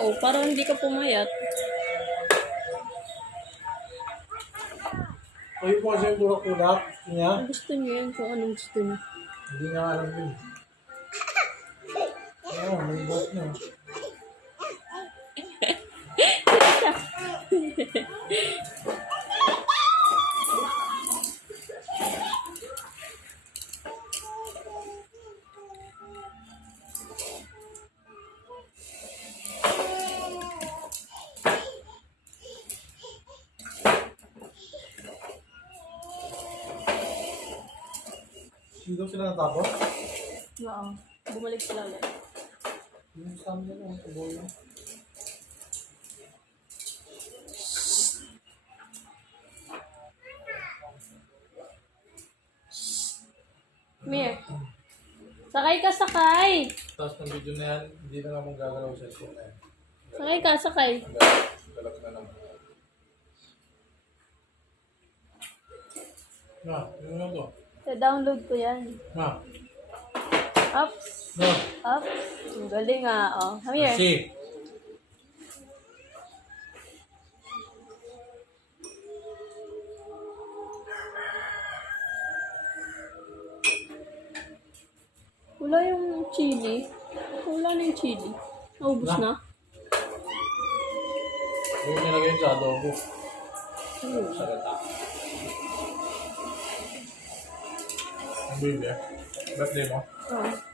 Oo, para hindi ka pumayat. Kayo po kasi yung tulak-tulak. Gusto niya? Gusto niyo yan kung anong gusto niyo. Hindi nga alam yun. Oo, may bot niya. Sino sila natapos? Oo. Bumalik sila ulit. Yung saan nila ang tuboy yun. Mir. Sakay ka, sakay! Tapos ng video na yan, hindi na naman gagalaw sa ito na yan. Sakay ka, sakay. Galap na naman. Na, yun na to. Download ko yan. Na, Ups. na. Ups. Ang galing ah. Oh. Come here. Kasi, Wala yung chili. Wala na yung chili. Naubos na? yung nilagay sa adobo. Ayun. Sa gata. Ang baby, birthday mo. Oh.